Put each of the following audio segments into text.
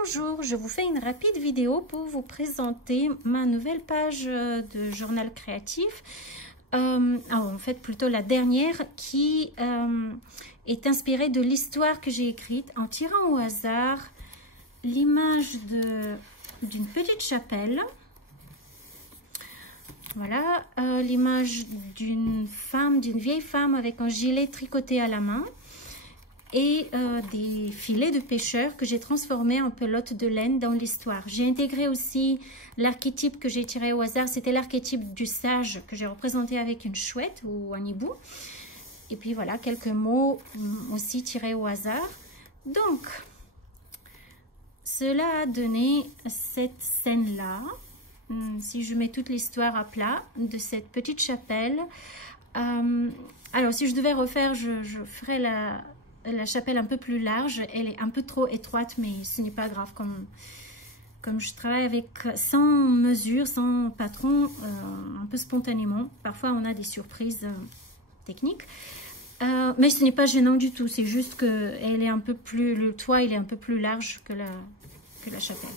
Bonjour, je vous fais une rapide vidéo pour vous présenter ma nouvelle page de journal créatif. En fait, plutôt la dernière qui est inspirée de l'histoire que j'ai écrite en tirant au hasard l'image d'une petite chapelle. Voilà, l'image d'une vieille femme avec un gilet tricoté à la main et des filets de pêcheurs que j'ai transformés en pelote de laine dans l'histoire. J'ai intégré aussi l'archétype que j'ai tiré au hasard, c'était l'archétype du sage que j'ai représenté avec une chouette ou un hibou. Et puis voilà, quelques mots aussi tirés au hasard. Donc, cela a donné cette scène-là. Si je mets toute l'histoire à plat de cette petite chapelle. Alors, si je devais refaire, je ferais la chapelle un peu plus large. Elle est un peu trop étroite, mais ce n'est pas grave. Comme je travaille avec sans mesure, sans patron, un peu spontanément. Parfois, on a des surprises techniques. Mais ce n'est pas gênant du tout. C'est juste que le toit il est un peu plus large que la chapelle.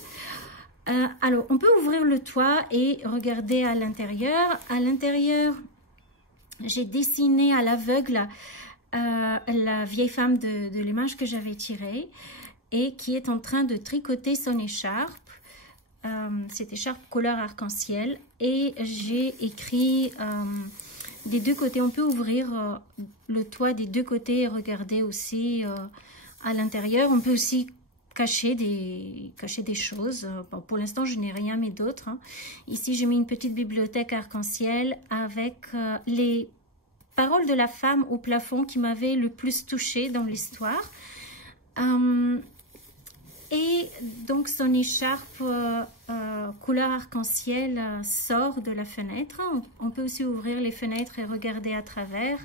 Alors, on peut ouvrir le toit et regarder à l'intérieur. À l'intérieur, j'ai dessiné à l'aveugle la vieille femme de l'image que j'avais tirée et qui est en train de tricoter son écharpe. Cette écharpe couleur arc-en-ciel. Et j'ai écrit des deux côtés. On peut ouvrir le toit des deux côtés et regarder aussi à l'intérieur. On peut aussi cacher des choses. Bon, pour l'instant, je n'ai rien mis d'autre. Ici, j'ai mis une petite bibliothèque arc-en-ciel avec les paroles de la femme au plafond qui m'avaient le plus touchée dans l'histoire. Et donc, son écharpe couleur arc-en-ciel sort de la fenêtre. On peut aussi ouvrir les fenêtres et regarder à travers.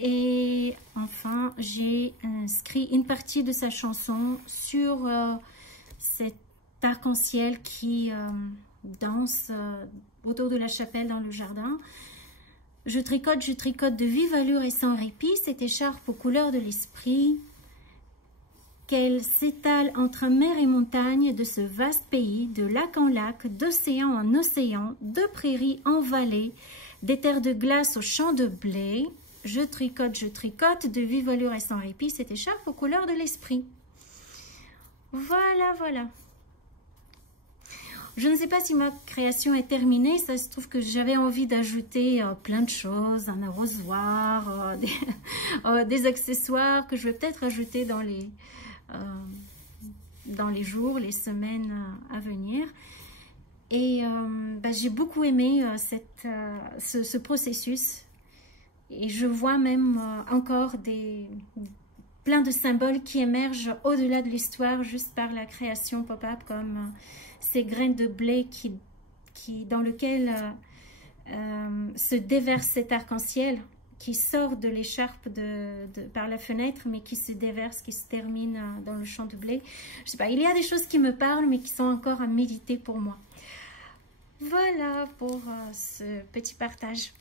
Et enfin, j'ai inscrit une partie de sa chanson sur cet arc-en-ciel qui danse autour de la chapelle dans le jardin. Je tricote de vive allure et sans répit cette écharpe aux couleurs de l'esprit, qu'elle s'étale entre mer et montagne de ce vaste pays, de lac en lac, d'océan en océan, de prairies en vallées, des terres de glace aux champs de blé. Je tricote de vive allure et sans répit cette écharpe aux couleurs de l'esprit. Voilà, voilà. Je ne sais pas si ma création est terminée. Ça se trouve que j'avais envie d'ajouter plein de choses, un arrosoir, des accessoires que je vais peut-être ajouter dans les jours, les semaines à venir. Et j'ai beaucoup aimé ce processus. Et je vois même encore plein de symboles qui émergent au-delà de l'histoire juste par la création pop-up, comme ces graines de blé dans lequel se déverse cet arc-en-ciel qui sort de l'écharpe par la fenêtre, mais qui se déverse, qui se termine dans le champ de blé. Je sais pas, il y a des choses qui me parlent, mais qui sont encore à méditer pour moi. Voilà pour ce petit partage.